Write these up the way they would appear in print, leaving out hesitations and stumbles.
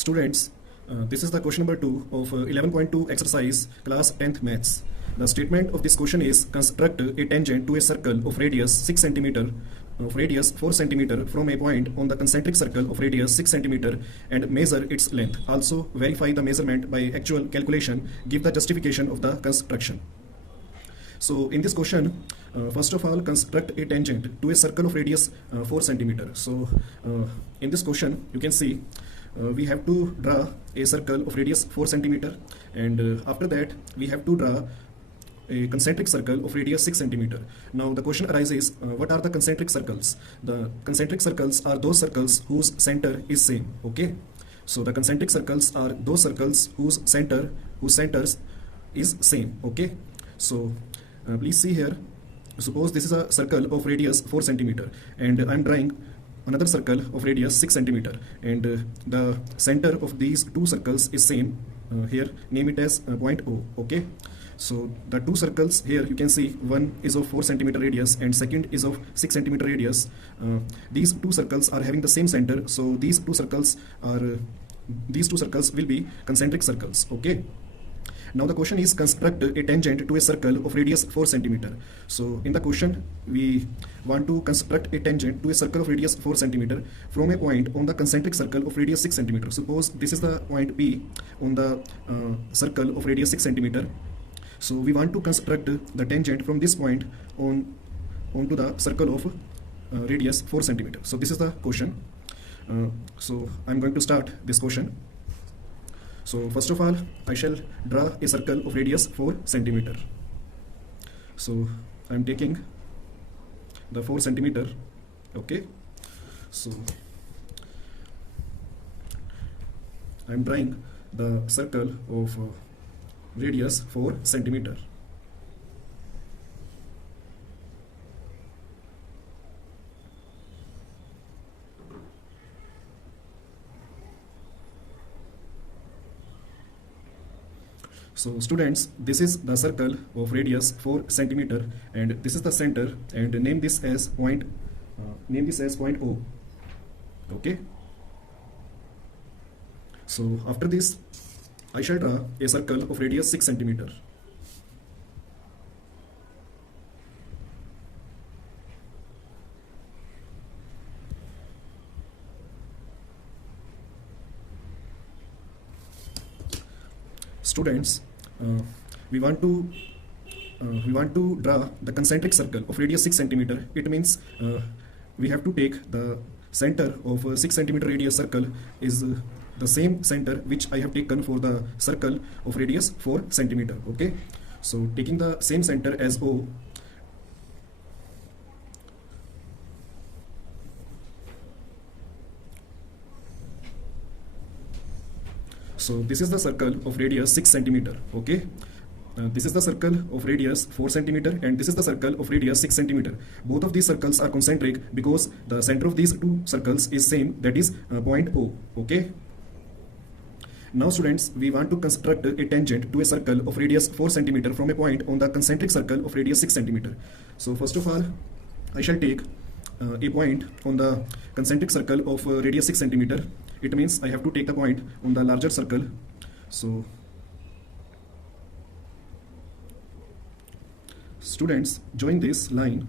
Students, this is the question number 2 of 11.2 exercise class 10th maths. The statement of this question is construct a tangent to a circle of radius 6 cm of radius 4 cm from a point on the concentric circle of radius 6 cm and measure its length. Also verify the measurement by actual calculation. Give the justification of the construction. So in this question, first of all, construct a tangent to a circle of radius 4 cm. So in this question, you can see we have to draw a circle of radius 4 cm, and after that we have to draw a concentric circle of radius 6 cm. Now the question arises, what are the concentric circles? The concentric circles are those circles whose center is same. Okay, so the concentric circles are those circles whose centers is same. Okay, so please see here, suppose this is a circle of radius 4 cm and I am drawing another circle of radius 6 cm, and the center of these two circles is same. Here name it as point O. Okay, so the two circles here, you can see one is of 4 cm radius and second is of 6 cm radius. These two circles are having the same center, so these two circles will be concentric circles. Okay, now the question is construct a tangent to a circle of radius 4 cm. So in the question, we want to construct a tangent to a circle of radius 4 cm from a point on the concentric circle of radius 6 cm. Suppose this is the point P on the circle of radius 6 cm. So we want to construct the tangent from this point onto the circle of radius 4 cm. So this is the question. So I'm going to start this question. So first of all, I shall draw a circle of radius 4 cm. So I am taking the 4 cm. Okay, so I am drawing the circle of radius 4 cm. So students, this is the circle of radius 4 cm and this is the center, and name this as point O. Okay, so after this I shall draw a circle of radius 6 cm. Students, we want to draw the concentric circle of radius 6 cm. It means we have to take the center of a 6 cm radius circle is the same center which I have taken for the circle of radius 4 cm. Okay, so taking the same center as O, so this is the circle of radius 6 cm. Okay, this is the circle of radius 4 cm and this is the circle of radius 6 cm. Both of these circles are concentric because the center of these two circles is same, that is point O. Okay, now students, we want to construct a tangent to a circle of radius 4 cm from a point on the concentric circle of radius 6 cm. So first of all, I shall take a point on the concentric circle of radius 6 cm. It means I have to take the point on the larger circle. So students, join this line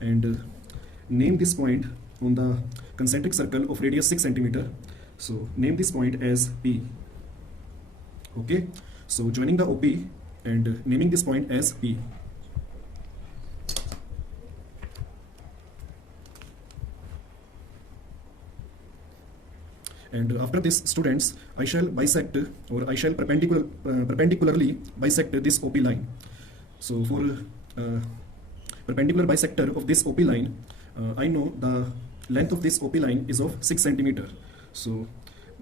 and name this point on the concentric circle of radius 6 cm. So name this point as P. Okay, so joining the OP and naming this point as P. And after this, students, I shall bisect, or I shall perpendicularly bisect this OP line. So for perpendicular bisector of this OP line, I know the length of this OP line is of 6 cm. So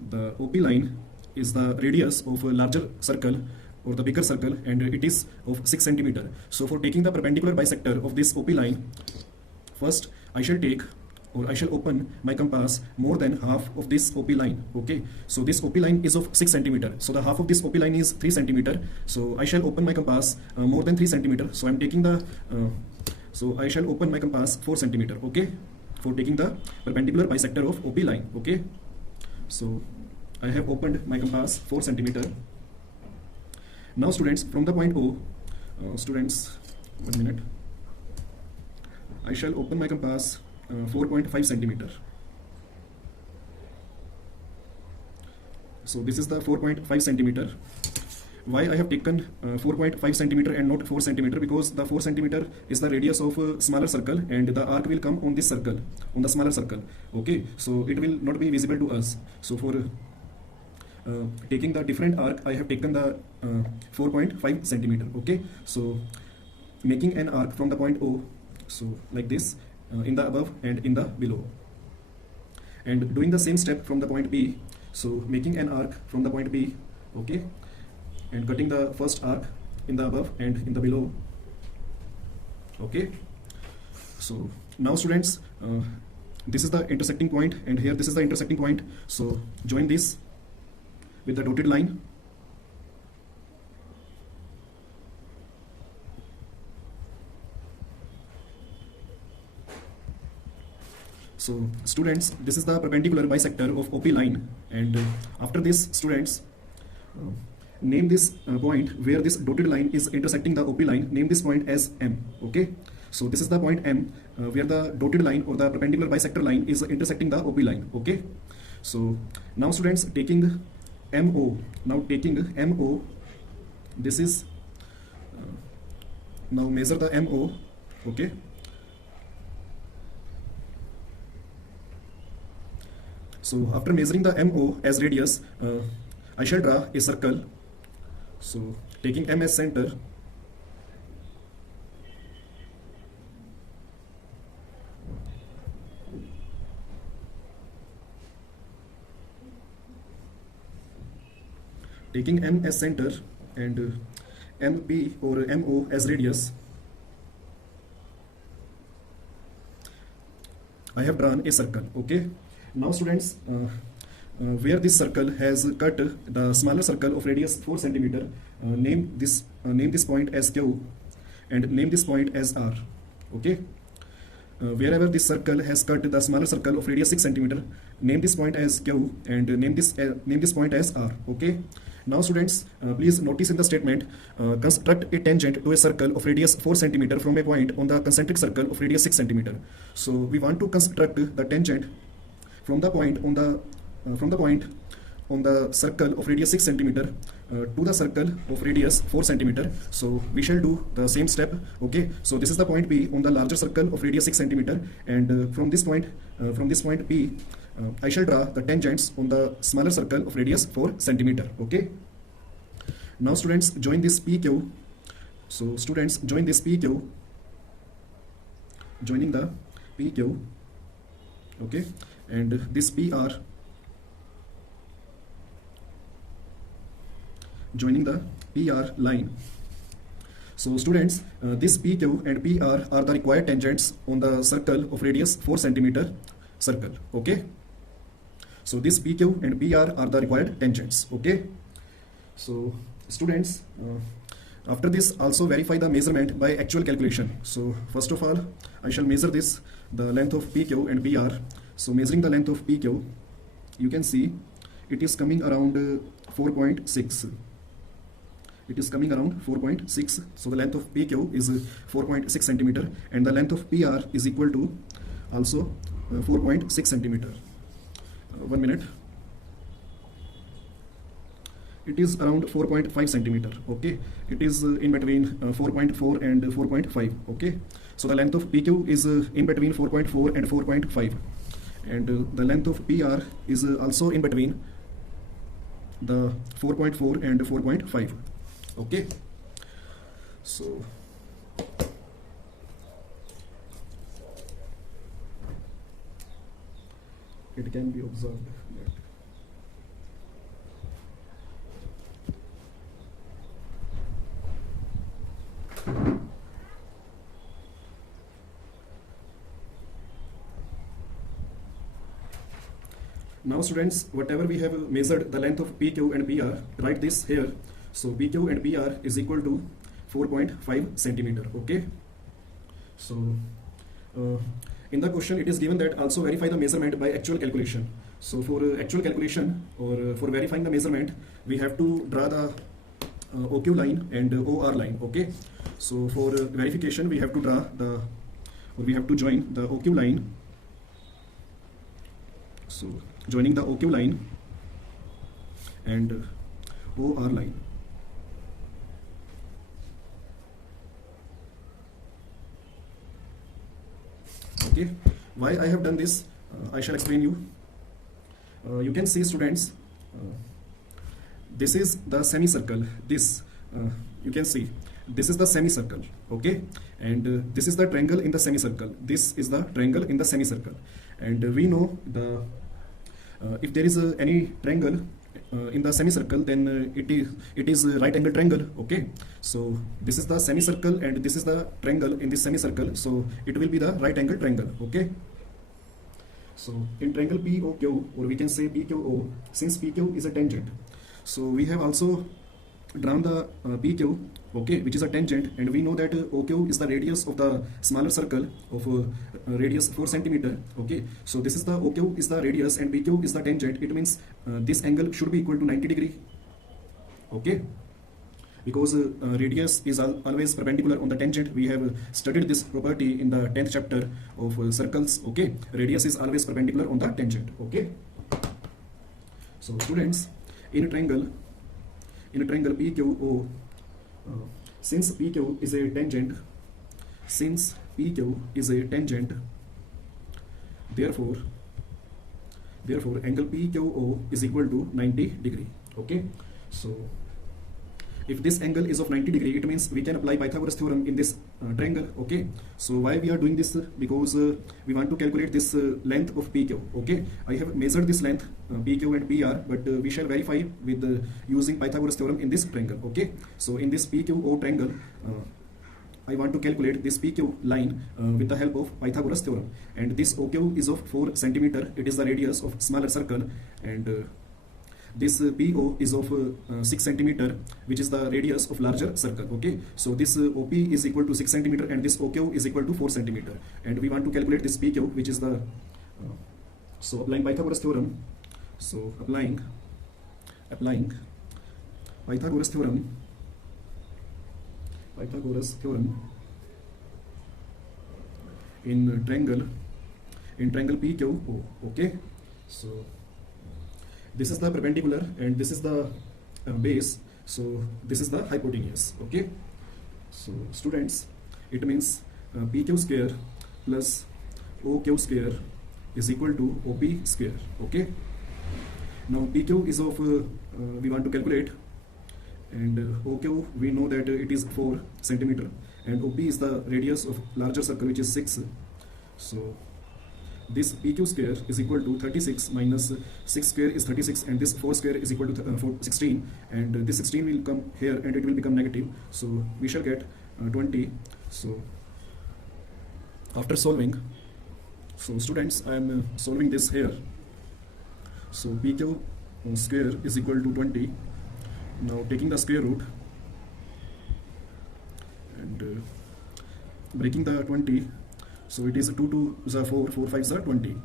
the OP line is the radius of a larger circle or the bigger circle, and it is of 6 cm. So for taking the perpendicular bisector of this OP line, first I shall take, or I shall open my compass more than half of this OP line. Okay, so this OP line is of 6 cm, so the half of this OP line is 3 cm. So I shall open my compass more than 3 cm. So I am taking the so I shall open my compass 4 cm. Okay, for taking the perpendicular bisector of OP line. Okay, So I have opened my compass 4 centimeter. Now students, from the point O, students, 1 minute, I shall open my compass 4.5 centimeter. So this is the 4.5 centimeter. Why I have taken 4.5 centimeter and not 4 centimeter? Because the 4 centimeter is the radius of a smaller circle, and the arc will come on this circle, on the smaller circle. Okay, so it will not be visible to us. So for taking the different arc, I have taken the 4.5 centimeter. Okay, so making an arc from the point O, so like this, in the above and in the below, and doing the same step from the point B. So making an arc from the point B, okay, and cutting the first arc in the above and in the below. Okay, so now students, this is the intersecting point, and here this is the intersecting point. So join this with the dotted line. So students, this is the perpendicular bisector of OP line, and after this, students, name this point where this dotted line is intersecting the OP line, name this point as M. Okay, so this is the point M, where the dotted line or the perpendicular bisector line is intersecting the OP line. Okay, so now students, taking MO, this is, now measure the MO. Okay, so after measuring the MO as radius, I shall draw a circle. So taking M as center, taking M as center and MP or MO as radius, I have drawn a circle. Okay, now students, where this circle has cut the smaller circle of radius 4 centimeter, name this point as Q and name this point as R. Okay, wherever this circle has cut the smaller circle of radius 6 centimeter, name this point as Q and name this point as R. Okay, now students, please notice in the statement, construct a tangent to a circle of radius 4 centimeter from a point on the concentric circle of radius 6 centimeter. So we want to construct the tangent from the point on the circle of radius 6 centimeter to the circle of radius 4 centimeter. So we shall do the same step. Okay, so this is the point B on the larger circle of radius 6 centimeter, and from this point B, I shall draw the tangents on the smaller circle of radius 4 centimeter. Okay, now students, join this PQ. So students, join this PQ, joining the PQ. Okay, and this PR, joining the PR line. So students, this PQ and PR are the required tangents on the circle of radius 4 centimeter circle. Okay, so this PQ and PR are the required tangents. Okay, so students, after this, also verify the measurement by actual calculation. So first of all, I shall measure this, the length of PQ and PR. So measuring the length of PQ, you can see it is coming around 4.6. It is coming around 4.6. So the length of PQ is 4.6 centimeter, and the length of PR is equal to also 4.6 centimeter. 1 minute. It is around 4.5 centimeter. Okay, it is in between 4.4 and 4.5. Okay, so the length of PQ is in between 4.4 and 4.5, and the length of PR is also in between the 4.4 and 4.5. Okay, so it can be observed that now students, whatever we have measured the length of PQ and PR, write this here. So PQ and PR is equal to 4.5 centimeter. Okay, so in the question it is given that also verify the measurement by actual calculation. So for actual calculation or for verifying the measurement, we have to draw the OQ line and OR line. Okay, so for verification we have to draw the, or we have to join the OQ line. So joining the OQ line and OR line. Okay, why I have done this, I shall explain you. You can see, students, this is the semicircle. This you can see, this is the semicircle. Okay, and this is the triangle in the semicircle. This is the triangle in the semicircle, and we know the if there is any triangle in the semicircle, then it is a right angle triangle. Okay, so this is the semicircle and this is the triangle in this semicircle, so it will be the right angle triangle. Okay, so in triangle POQ, or we can say PQO, since PQ is a tangent, so we have also drawn the PQ, okay, which is a tangent, and we know that OQ is the radius of the smaller circle of radius 4 centimeter. Okay, so this is the OQ is the radius and PQ is the tangent. It means this angle should be equal to 90 degree. Okay, because radius is always perpendicular on the tangent. We have studied this property in the 10th chapter of circles. Okay, radius is always perpendicular on the tangent. Okay, so students, in a triangle PQO, since PQ is a tangent, therefore angle PQO is equal to 90 degree. Okay, so if this angle is of 90 degree, it means we can apply Pythagoras theorem in this triangle. Okay, so why we are doing this? Because we want to calculate this length of PQ. Okay, I have measured this length PQ and PR, but we shall verify with using Pythagoras theorem in this triangle. Okay, so in this PQO triangle, I want to calculate this PQ line with the help of Pythagoras theorem, and this OQ is of 4 centimeter. It is the radius of smaller circle, and this PO is of 6 centimeter, which is the radius of larger circle. Okay, so this OP is equal to 6 centimeter and this OQ is equal to 4 centimeter, and we want to calculate this PQ, which is the so applying Pythagoras theorem. So applying Pythagoras theorem in triangle PQO. Okay, so this is the perpendicular and this is the base, so this is the hypotenuse. Okay, so students, it means PQ square plus OQ square is equal to OP square. Okay, now PQ is of we want to calculate, and OQ we know that it is 4 centimeter, and OP is the radius of larger circle, which is 6. So this PQ square is equal to 36 minus 6 square is 36, and this 4 square is equal to 16, and this 16 will come here and it will become negative, so we shall get 20. So after solving, so students, I am solving this here. So PQ square is equal to 20. Now taking the square root and breaking the 20, so it is 2 2s are 4, 4 5s are 20.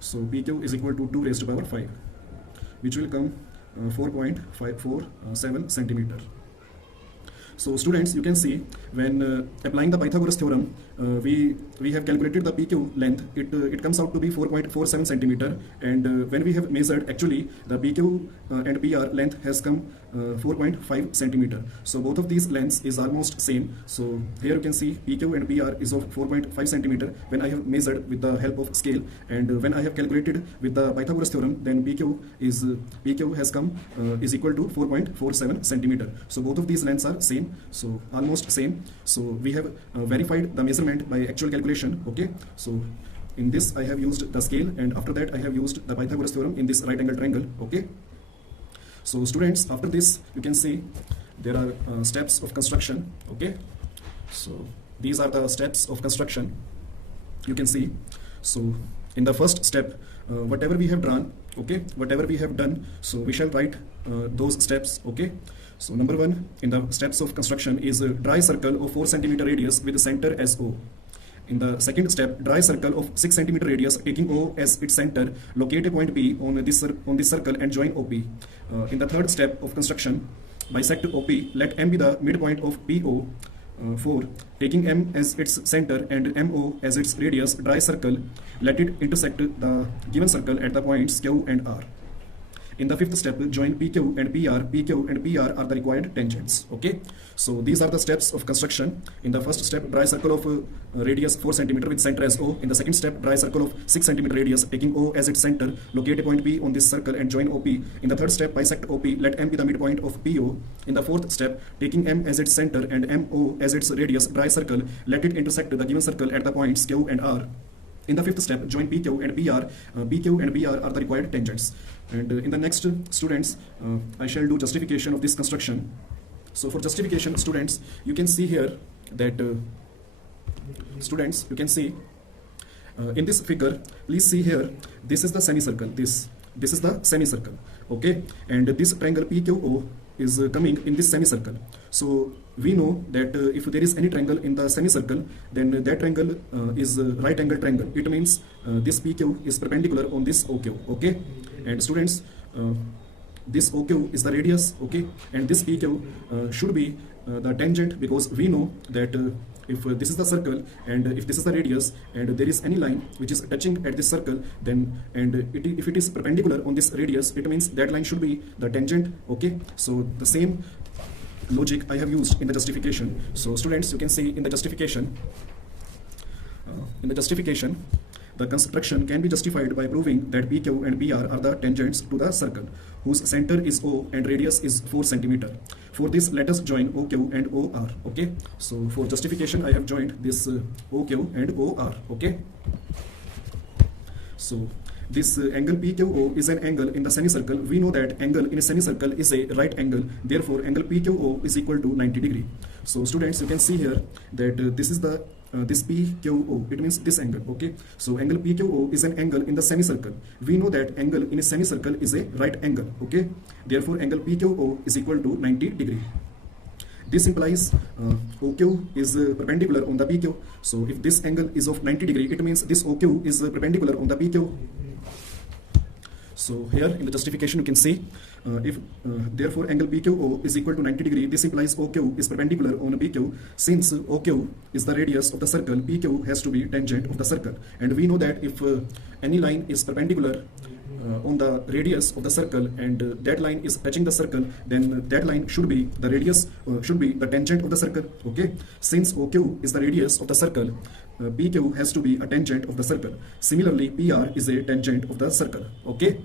So PQ is equal to 2 raised to power 5, which will come 4.547 centimeter. So students, you can see when applying the Pythagoras theorem, we have calculated the PQ length. It comes out to be 4.47 centimeter, and when we have measured, actually the PQ and PR length has come 4.5 centimeter. So both of these lengths is almost same. So here you can see PQ and PR is of 4.5 centimeter when I have measured with the help of scale, and when I have calculated with the Pythagoras theorem, then PQ has come is equal to 4.47 centimeter. So both of these lengths are same, so almost same. So we have verified the measurement by actual calculation. Okay, so in this I have used the scale, and after that I have used the Pythagoras theorem in this right angle triangle. Okay, so students, after this you can see there are steps of construction. Okay, so these are the steps of construction, you can see. So in the first step, whatever we have drawn, okay, whatever we have done, so we shall write those steps. Okay, so number 1 in the steps of construction is draw a circle of 4 centimeter radius with the center as O, In the second step, draw a circle of 6 cm radius taking O as its center. Locate a point P on this circle and join OP. In the third step of construction, bisect OP. Let M be the midpoint of PO. 4. Taking M as its center and MO as its radius, draw a circle. Let it intersect the given circle at the points Q and R. In the fifth step, join PQ and PR. PQ and PR are the required tangents. Okay, so these are the steps of construction. In the first step, draw a circle of radius 4 cm with center as O. In the second step, draw a circle of 6 cm radius taking O as its center. Locate a point P on this circle and join OP. In the third step, bisect OP. Let M be the midpoint of PO. In the fourth step, taking M as its center and MO as its radius, draw a circle. Let it intersect the given circle at the points Q and R. In the fifth step, join PQ and PR. PQ and PR are the required tangents. And in the next, students, I shall do justification of this construction. So for justification, students, you can see here that, students, you can see in this figure, please see here, this is the semicircle, this is the semicircle, okay? And this triangle PQO is coming in this semicircle. So we know that if there is any triangle in the semicircle, then that triangle is a right angle triangle. It means this PQ is perpendicular on this OQ, okay? And students, this OQ is the radius, okay? And this PQ should be the tangent, because we know that if this is the circle and if this is the radius and there is any line which is touching at this circle, then if it is perpendicular on this radius, it means that line should be the tangent, okay? So the same logic I have used in the justification. So students, you can see in the justification, the construction can be justified by proving that PQ and PR are the tangents to the circle, whose center is O and radius is 4 cm. For this, let us join OQ and OR, okay? So for justification, I have joined this OQ and OR, okay? So this angle PQO is an angle in the semicircle. We know that angle in a semicircle is a right angle. Therefore, angle PQO is equal to 90 degree. So students, you can see here that this is the this PQO, it means this angle, okay? So angle PQO is an angle in the semicircle. We know that angle in a semicircle is a right angle, okay? Therefore, angle PQO is equal to 90 degree. This implies OQ is perpendicular on the PQ. So if this angle is of 90 degree, it means this OQ is perpendicular on the PQ. So here in the justification, you can see therefore angle PQO is equal to 90 degree. This implies OQ is perpendicular on PQ. Since OQ is the radius of the circle, PQ has to be tangent of the circle. And we know that if any line is perpendicular on the radius of the circle and that line is touching the circle, then that line should be the radius, should be the tangent of the circle, okay? Since OQ is the radius of the circle, PQ has to be a tangent of the circle. Similarly, PR is a tangent of the circle, okay?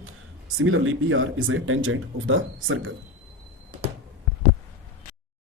Similarly, PR is a tangent of the circle.